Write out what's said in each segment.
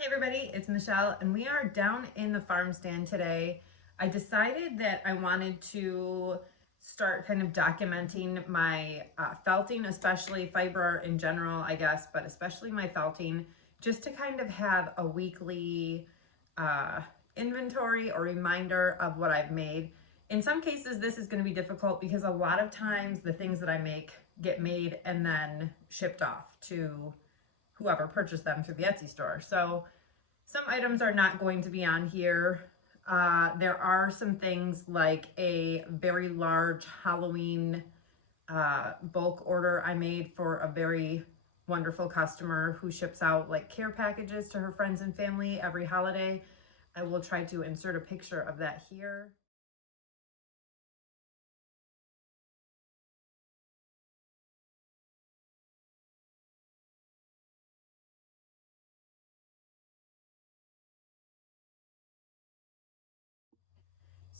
Hey everybody, it's Michelle and we are down in the farm stand today. I decided that I wanted to start kind of documenting my felting, especially fiber in general, I guess, but especially my felting, just to kind of have a weekly uh, inventory or reminder of what I've made. In some cases, this is going to be difficult because a lot of times the things that I make get made and then shipped off to whoever purchased them through the Etsy store. So some items are not going to be on here. There are some things like a very large Halloween bulk order I made for a very wonderful customer who ships out like care packages to her friends and family every holiday. I will try to insert a picture of that here.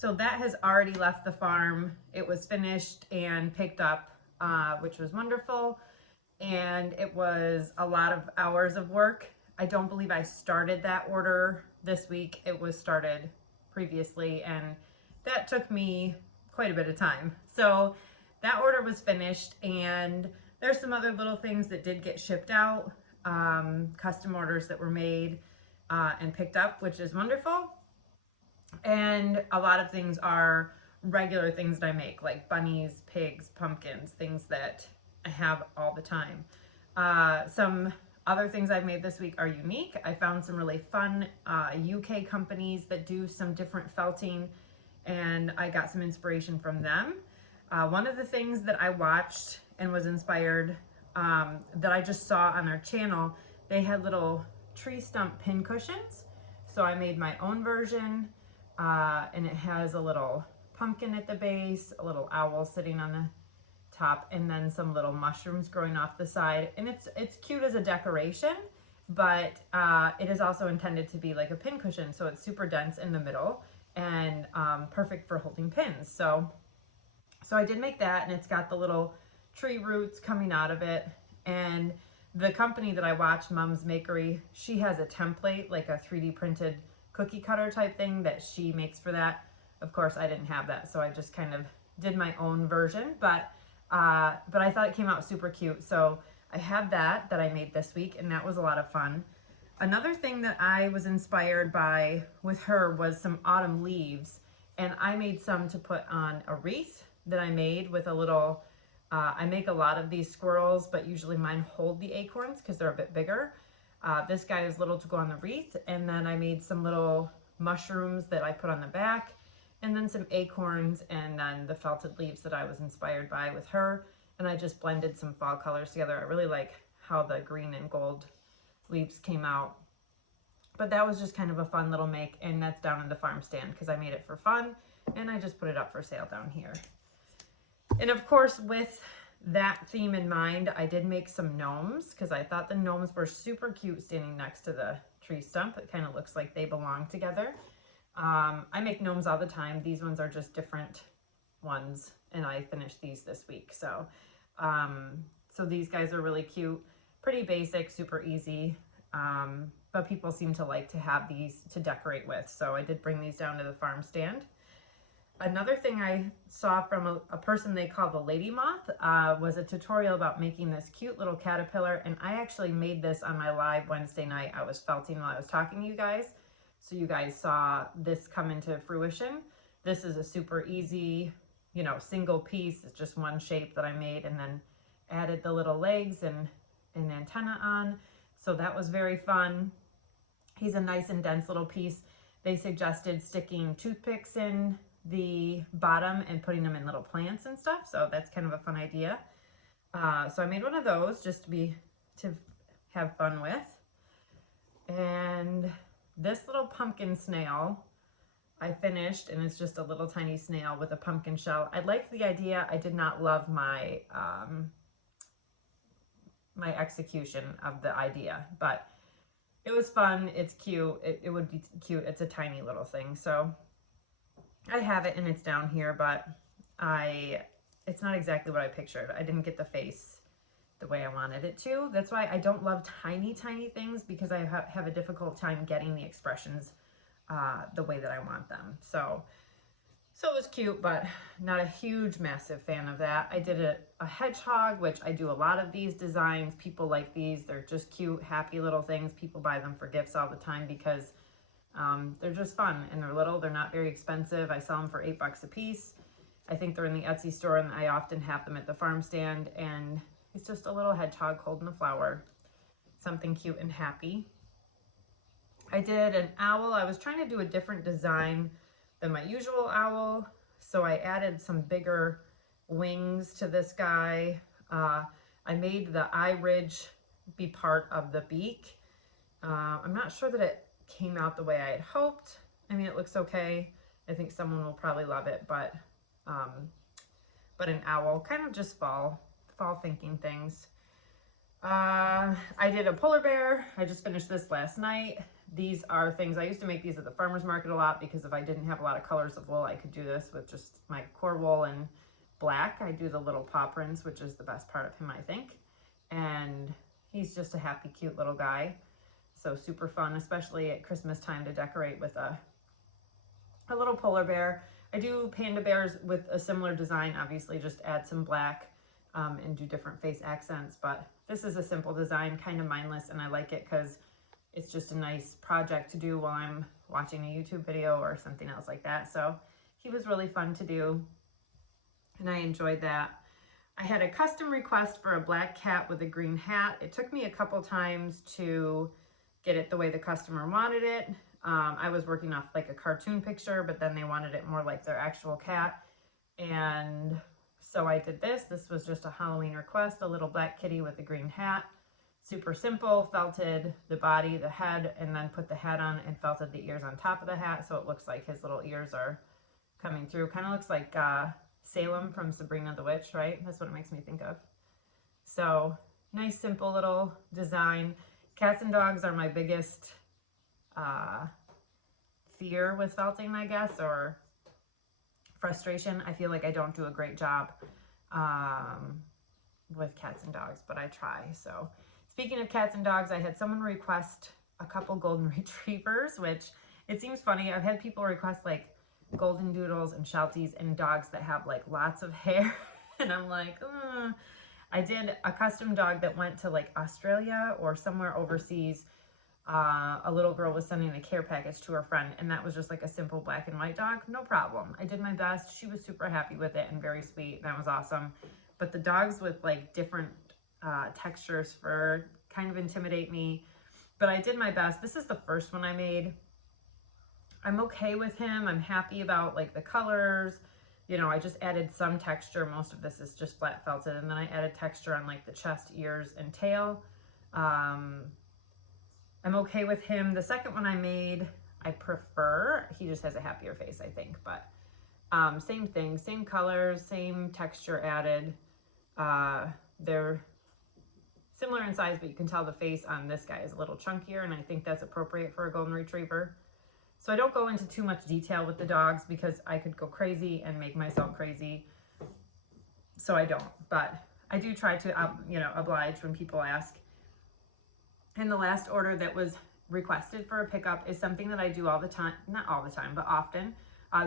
So that has already left the farm. It was finished and picked up, which was wonderful. And it was a lot of hours of work. I don't believe I started that order this week. It was started previously, and that took me quite a bit of time. So that order was finished, and there's some other little things that did get shipped out, custom orders that were made and picked up, which is wonderful. And a lot of things are regular things that I make, like bunnies, pigs, pumpkins, things that I have all the time. Some other things I've made this week are unique. I found some really fun UK companies that do some different felting, and I got some inspiration from them. One of the things that I watched and was inspired that I just saw on their channel, they had little tree stump pin cushions. So I made my own version, and it has a little pumpkin at the base, a little owl sitting on the top, and then some little mushrooms growing off the side. And it's cute as a decoration, but it is also intended to be like a pin cushion, so it's super dense in the middle and perfect for holding pins. So I did make that, and it's got the little tree roots coming out of it. And the company that I watch, Mom's Makery, she has a template, like a 3D printed cookie cutter type thing that she makes for that. Of course, I didn't have that, so I just kind of did my own version, but I thought it came out super cute. So I have that I made this week, and that was a lot of fun. Another thing that I was inspired by with her was some autumn leaves, and I made some to put on a wreath that I made with a little, I make a lot of these squirrels, but usually mine hold the acorns because they're a bit bigger. This guy is little to go on the wreath, and then I made some little mushrooms that I put on the back, and then some acorns, and then the felted leaves that I was inspired by with her. And I just blended some fall colors together. I really like how the green and gold leaves came out. But that was just kind of a fun little make, and that's down in the farm stand because I made it for fun, and I just put it up for sale down here. And of course, with that theme in mind, I did make some gnomes because I thought the gnomes were super cute standing next to the tree stump. It kind of looks like they belong together. I make gnomes all the time. These ones are just different ones, and I finished these this week. So these guys are really cute, pretty basic, super easy, but people seem to like to have these to decorate with. So I did bring these down to the farm stand. Another thing I saw from a person they call the lady moth was a tutorial about making this cute little caterpillar, and I actually made this on my live Wednesday night. I was felting while I was talking to you guys, so you guys saw this come into fruition. This is a super easy, single piece. It's just one shape that I made, and then added the little legs and an antenna on. So that was very fun. He's a nice and dense little piece. They suggested sticking toothpicks in the bottom and putting them in little plants and stuff. So that's kind of a fun idea. So I made one of those just to have fun with. And this little pumpkin snail I finished, and it's just a little tiny snail with a pumpkin shell. I liked the idea. I did not love my my execution of the idea, but it was fun. It's cute. It would be cute. It's a tiny little thing. So I have it, and it's down here, but it's not exactly what I pictured. I didn't get the face the way I wanted it to. That's why I don't love tiny things, because I have a difficult time getting the expressions the way that I want them. So it was cute, but not a huge, massive fan of that. I did a hedgehog, which I do a lot of these designs. People like these. They're just cute, happy little things. People buy them for gifts all the time because they're just fun and they're little. They're not very expensive. I sell them for $8 a piece. I think they're in the Etsy store, and I often have them at the farm stand. And it's just a little hedgehog holding a flower. Something cute and happy. I did an owl. I was trying to do a different design than my usual owl, so I added some bigger wings to this guy. I made the eye ridge be part of the beak. I'm not sure that it came out the way I had hoped. I mean, it looks okay. I think someone will probably love it, but an owl, kind of just fall thinking things. I did a polar bear. I just finished this last night. These are things, I used to make these at the farmer's market a lot, because if I didn't have a lot of colors of wool, I could do this with just my core wool and black. I do the little paw prints, which is the best part of him, I think. And he's just a happy, cute little guy. So super fun, especially at Christmas time, to decorate with a little polar bear. I do panda bears with a similar design, obviously just add some black and do different face accents. But this is a simple design, kind of mindless, and I like it because it's just a nice project to do while I'm watching a YouTube video or something else like that. So he was really fun to do, and I enjoyed that. I had a custom request for a black cat with a green hat. It took me a couple times to get it the way the customer wanted it. I was working off like a cartoon picture, but then they wanted it more like their actual cat. And so I did this. This was just a Halloween request, a little black kitty with a green hat. Super simple, felted the body, the head, and then put the hat on and felted the ears on top of the hat, so it looks like his little ears are coming through. Kind of looks like Salem from Sabrina the Witch, right? That's what it makes me think of. So nice, simple little design. Cats and dogs are my biggest fear with felting, I guess, or frustration. I feel like I don't do a great job with cats and dogs, but I try. So speaking of cats and dogs, I had someone request a couple golden retrievers, which it seems funny. I've had people request like golden doodles and shelties and dogs that have like lots of hair. And I'm like, I did a custom dog that went to like Australia or somewhere overseas. A little girl was sending a care package to her friend, and that was just like a simple black and white dog. No problem. I did my best. She was super happy with it and very sweet. That was awesome. But the dogs with like different textures for kind of intimidate me, but I did my best. This is the first one I made. I'm okay with him. I'm happy about like the colors. You know, I just added some texture. Most of this is just flat felted, and then I added texture on like the chest, ears, and tail. I'm okay with him. The second one I made, I prefer. He just has a happier face, I think, but same thing, same colors, same texture added. They're similar in size, but you can tell the face on this guy is a little chunkier, and I think that's appropriate for a golden retriever. So I don't go into too much detail with the dogs because I could go crazy and make myself crazy. So I don't, but I do try to, oblige when people ask. And the last order that was requested for a pickup is something that I do all the time, not all the time, but often.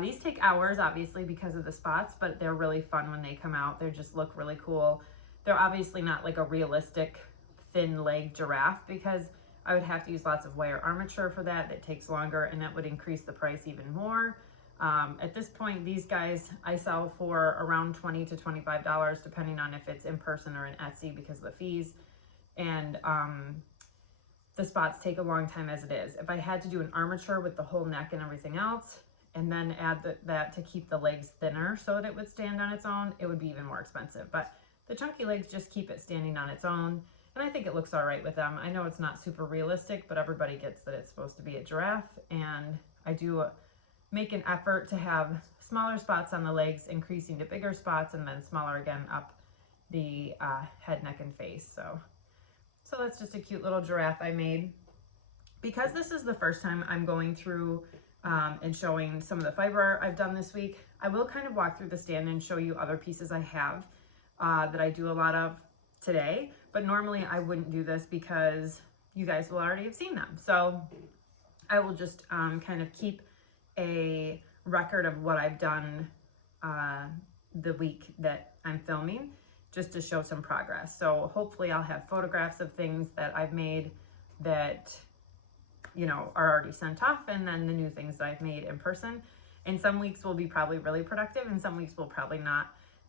These take hours, obviously, because of the spots, but they're really fun when they come out. They just look really cool. They're obviously not like a realistic thin leg giraffe, because I would have to use lots of wire armature for that. That takes longer, and that would increase the price even more. At this point, these guys I sell for around $20 to $25, depending on if it's in person or in Etsy because of the fees. And the spots take a long time as it is. If I had to do an armature with the whole neck and everything else, and then add that to keep the legs thinner so that it would stand on its own, it would be even more expensive. But the chunky legs just keep it standing on its own, and I think it looks all right with them. I know it's not super realistic, but everybody gets that it's supposed to be a giraffe, and I do make an effort to have smaller spots on the legs, increasing to bigger spots, and then smaller again up the head, neck, and face. So that's just a cute little giraffe I made. Because this is the first time I'm going through and showing some of the fiber art I've done this week, I will kind of walk through the stand and show you other pieces I have that I do a lot of today. but normally I wouldn't do this because you guys will already have seen them. So I will just kind of keep a record of what I've done the week that I'm filming, just to show some progress. So hopefully I'll have photographs of things that I've made that, you know, are already sent off, and then the new things that I've made in person. And some weeks will be probably really productive, and some weeks will probably not.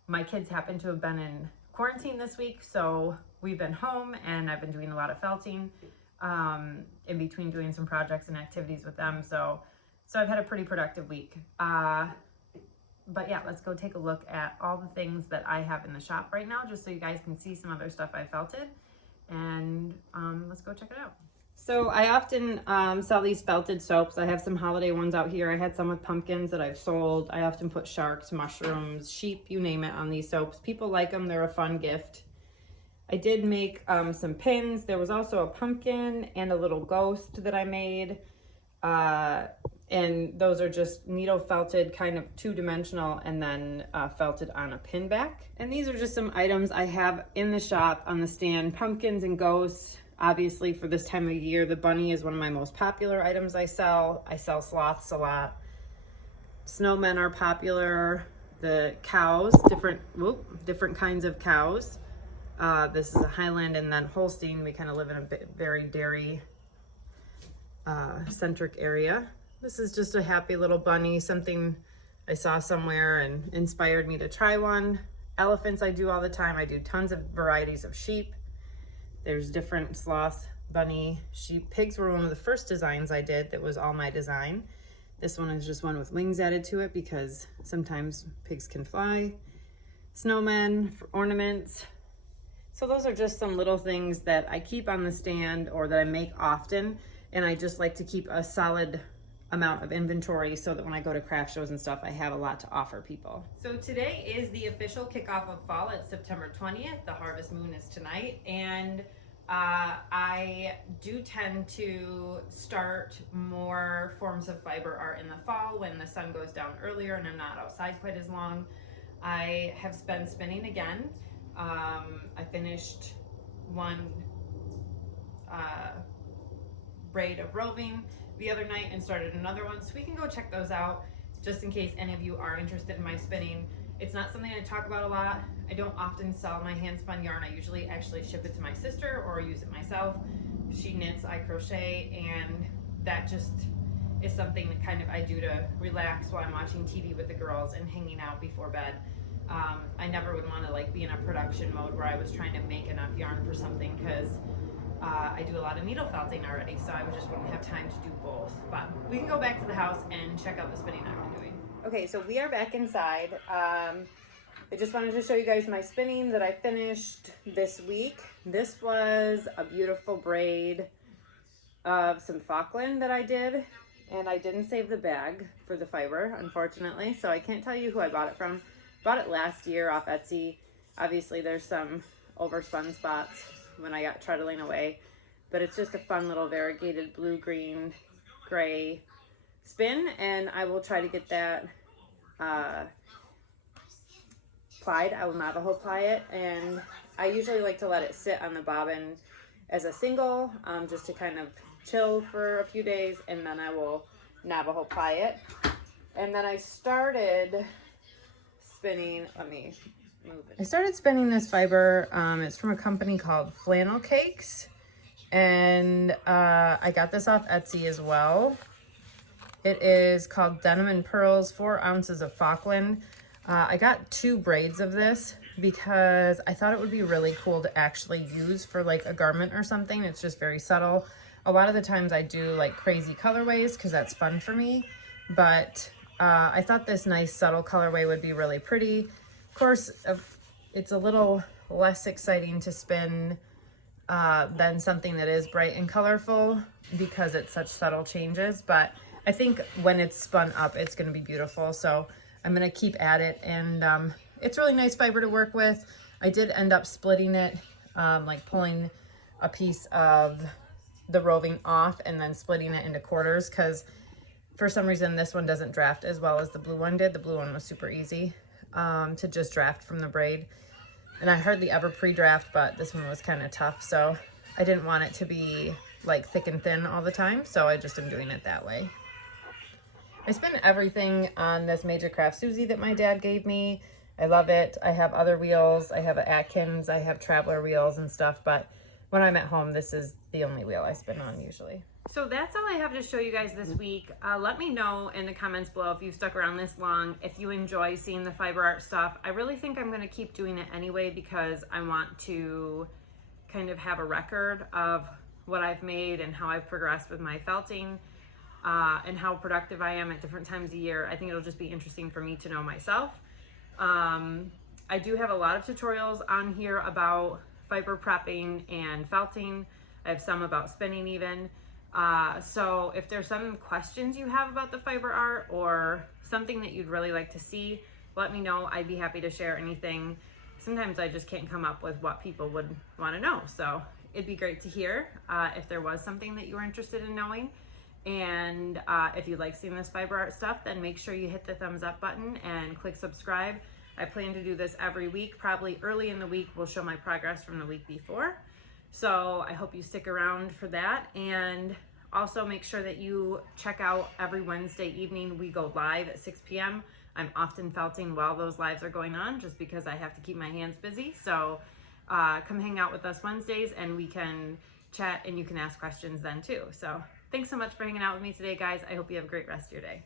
My kids happen to have been in quarantine this week, so we've been home, and I've been doing a lot of felting in between doing some projects and activities with them. So I've had a pretty productive week. But yeah, let's go take a look at all the things that I have in the shop right now, just so you guys can see some other stuff I felted. And let's go check it out. So I often sell these felted soaps. I have some holiday ones out here. I had some with pumpkins that I've sold. I often put sharks, mushrooms, sheep, you name it, on these soaps. People like them. They're a fun gift. I did make some pins. There was also a pumpkin and a little ghost that I made. And those are just needle felted, kind of two-dimensional, and then felted on a pin back. And these are just some items I have in the shop on the stand. Pumpkins and ghosts. Obviously, for this time of year, the bunny is one of my most popular items I sell. I sell sloths a lot. Snowmen are popular. The cows, different kinds of cows. This is a Highland and then Holstein. We kind of live in a very dairy centric area. This is just a happy little bunny, something I saw somewhere and inspired me to try one. Elephants I do all the time. I do tons of varieties of sheep. There's different sloth, bunny, sheep. Pigs were one of the first designs I did that was all my design. This one is just one with wings added to it because sometimes pigs can fly. Snowmen for ornaments. So those are just some little things that I keep on the stand or that I make often. And I just like to keep a solid amount of inventory so that when I go to craft shows and stuff, I have a lot to offer people. So today is the official kickoff of fall. It's September 20th. The harvest moon is tonight. And I do tend to start more forms of fiber art in the fall when the sun goes down earlier and I'm not outside quite as long. I have been spinning again. I finished one braid of roving the other night and started another one, so we can go check those out just in case any of you are interested in my spinning. It's not something I talk about a lot. I don't often sell my hand spun yarn. I usually actually ship it to my sister or use it myself. She knits, I crochet, and that just is something that kind of I do to relax while I'm watching TV with the girls and hanging out before bed. I never would want to like be in a production mode where I was trying to make enough yarn for something, because I do a lot of needle felting already, so I just wouldn't have time to do both. But we can go back to the house and check out the spinning I've been doing. Okay, so we are back inside. I just wanted to show you guys my spinning that I finished this week. This was a beautiful braid of some Falkland that I did, and I didn't save the bag for the fiber, unfortunately, so I can't tell you who I bought it from. Bought it last year off Etsy. Obviously there's some overspun spots when I got treadling away, but it's just a fun little variegated blue, green, gray spin, and I will try to get that plied. I will Navajo ply it, and I usually like to let it sit on the bobbin as a single, just to kind of chill for a few days, and then I will Navajo ply it. And then I started spinning, let me move it. I started spinning this fiber. It's from a company called Flannel Cakes, and I got this off Etsy as well. It is called Denim and Pearls, 4 ounces of Falkland. I got 2 braids of this because I thought it would be really cool to actually use for like a garment or something. It's just very subtle. A lot of the times I do like crazy colorways because that's fun for me, but I thought this nice subtle colorway would be really pretty. Of course, it's a little less exciting to spin than something that is bright and colorful because it's such subtle changes, but I think when it's spun up, it's going to be beautiful. So I'm going to keep at it, and it's really nice fiber to work with. I did end up splitting it, like pulling a piece of the roving off and then splitting it into quarters, because for some reason this one doesn't draft as well as the blue one did. The blue one was super easy to just draft from the braid. And I hardly ever pre-draft, but this one was kind of tough, so I didn't want it to be like thick and thin all the time, so I just am doing it that way. I spin everything on this Major Craft Suzy that my dad gave me. I love it. I have other wheels. I have an Atkins. I have Traveler wheels and stuff, but when I'm at home, this is the only wheel I spin on usually. So that's all I have to show you guys this week. Let me know in the comments below if you've stuck around this long, if you enjoy seeing the fiber art stuff. I really think I'm going to keep doing it anyway because I want to kind of have a record of what I've made and how I've progressed with my felting. And how productive I am at different times of year. I think it'll just be interesting for me to know myself. I do have a lot of tutorials on here about fiber prepping and felting. I have some about spinning even. So if there's some questions you have about the fiber art or something that you'd really like to see, let me know. I'd be happy to share anything. Sometimes I just can't come up with what people would want to know. So it'd be great to hear if there was something that you were interested in knowing. And if you like seeing this fiber art stuff, then make sure you hit the thumbs up button and click subscribe. I plan to do this every week. Probably early in the week we'll show my progress from the week before. So I hope you stick around for that. And also make sure that you check out every Wednesday evening. We go live at 6 p.m. I'm often felting while those lives are going on just because I have to keep my hands busy. So come hang out with us Wednesdays and we can chat and you can ask questions then too. So thanks so much for hanging out with me today, guys. I hope you have a great rest of your day.